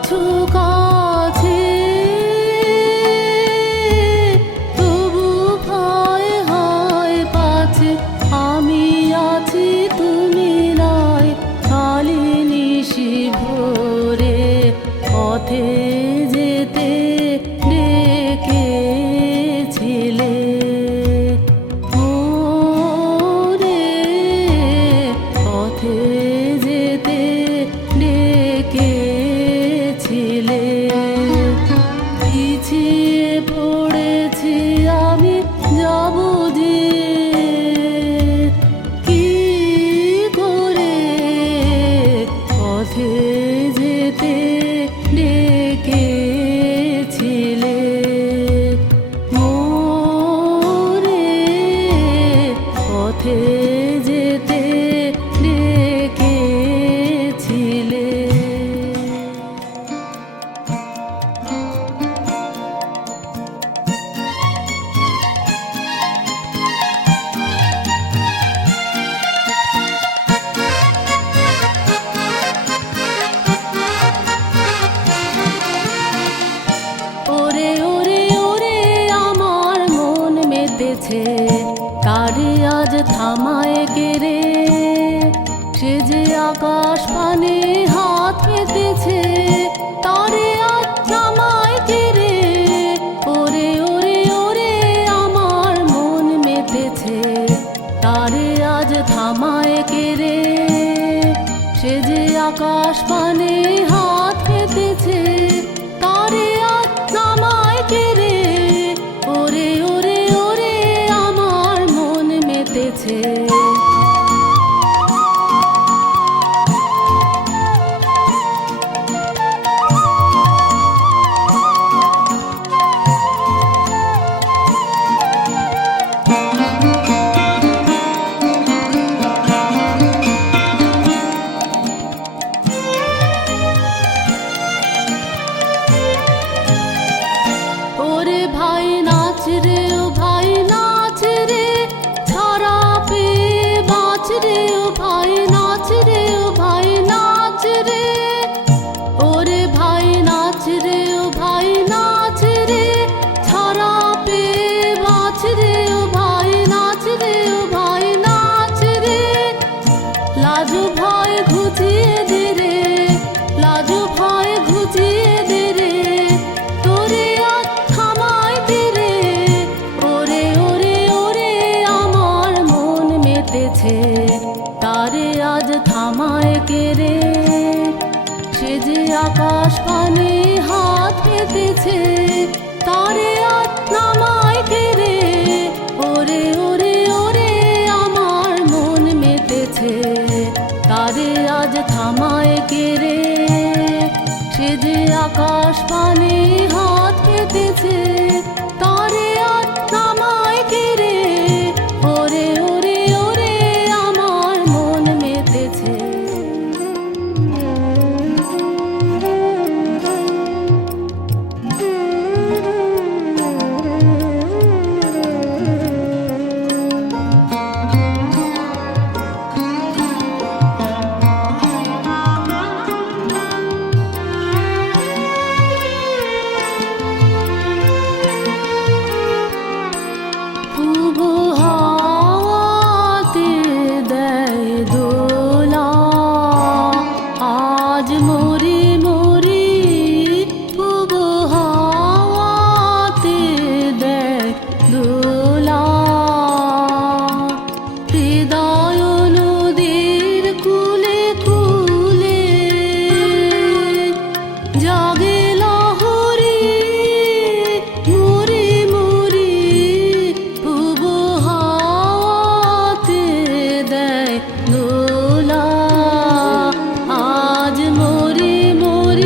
আছো কাছে, তবু ভয় হয় পাছে আমি আছি তুমি নাই। কালি নিশি ভোরে পথে যেতে ডেকেছিলে মোরে, পথে যেতে ডেকেছিলে। পিছিয়ে পড়েছি আমি যাব যে কি করে, পথে যেতে ডেকেছিলে মোরে, পথে যেতে ডেকেছিলে। ওরে ওরে ওরে আমার মন মেতেছে, কারে আজ থামায় কেড়ে, সে যে আকাশ পানে হাত পেতেছে, তারে আজ থামায় কেড়ে। ওরে ওরে ওরে আমার মন মেতেছে, তারে আজ থামায় কেড়ে, সে যে আকাশ পানে হাত পেতেছে, তারে আজ থামায় কেড়ে। ওরে ওরে ওরে আমার মন মেতেছে। ওরে ভাই নাচ রে, ও ভাই নাচ রে, ছাড়া পেয়ে বাঁচ রে, ও ভাই নাচ রে, ও ভাই নাচ রে। ওরে ভাই নাচ রে, ও ভাই নাচ রে, ছাড়া পেয়ে বাঁচ রে, ও ভাই নাচ রে, ও ভাই নাচ রে। লাজু ভয় ঘুচিয়ে দে রে, লাজু ভয় ঘুচিয়ে দে রে, তোরে আজ থামায় দে রে। ওরে ওরে ওরে আমার মন মেতেছে, তারে আজ থামায় কেড়ে, সে যে আকাশ পানে হাত পেতেছে, তারে আজ নামায় কেড়ে। ওরে ওরে ওরে আমার মন মেতেছে, তারে আজ থামায় কেড়ে, সে যে আকাশ পানে হাত পেতেছে, তারে আজ নামায় কেড়ে। ওরে ওরে ওরে আমার মন মেতেছে। পূব হাওয়াতে দেয় দোলা, আজ মরি মরি। পূব হাওয়াতে দেয় দোলা, হৃদয় নদীর কূলে কূলে জাগে লহরী মরি মরি। পূব হাওয়াতে দেয় দোলা, আজ মরি মরি।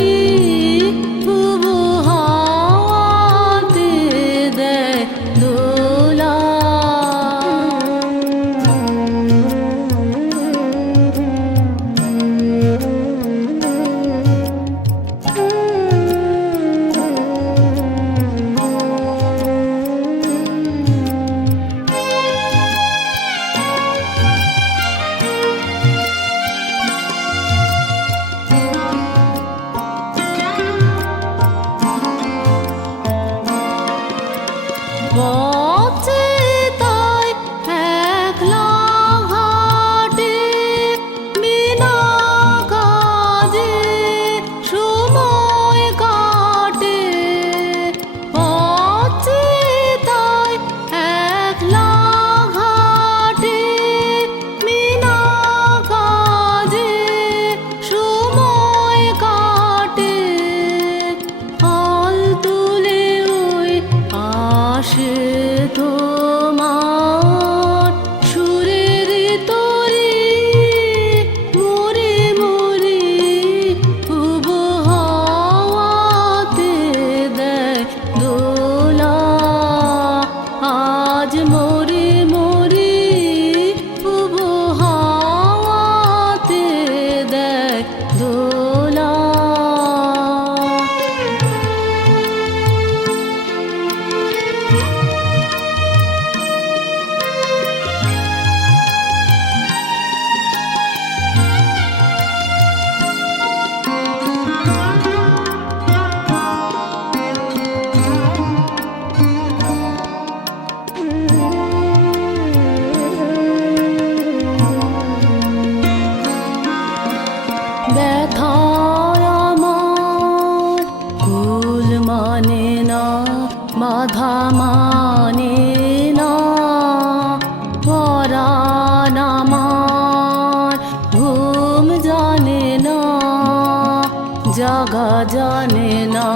জাগা জানে না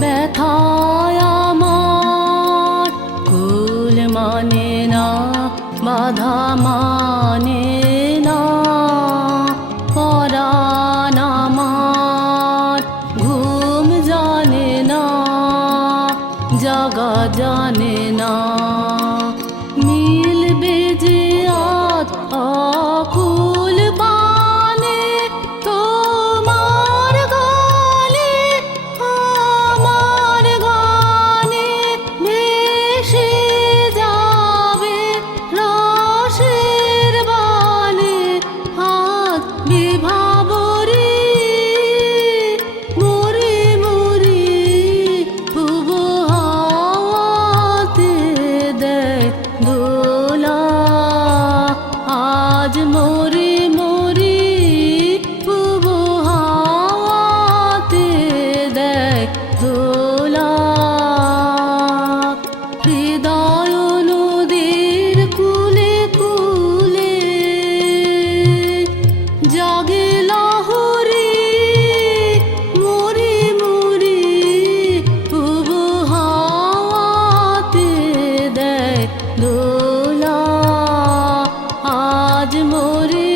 ব্যথায় আমার, কুল মানে না বাধা মানে না, পরাণ আমার ঘুম জানে না জাগা জানে না। মিলবে যে আজ আকুল বাণে তোমার গানে, আমার গানে ভেসে যাবে রসের বাণে। আজ বিভাবরী মরি মরি পূব হাওয়াতে দেয় দোলা। আজ মরি মরি পূব হাওয়াতে দেয় দোলা। হৃদয় নদীর কূলে কূলে জাগে লহরী, মরি মরি পূব হাওয়াতে দেয় দোলা। আজ মরি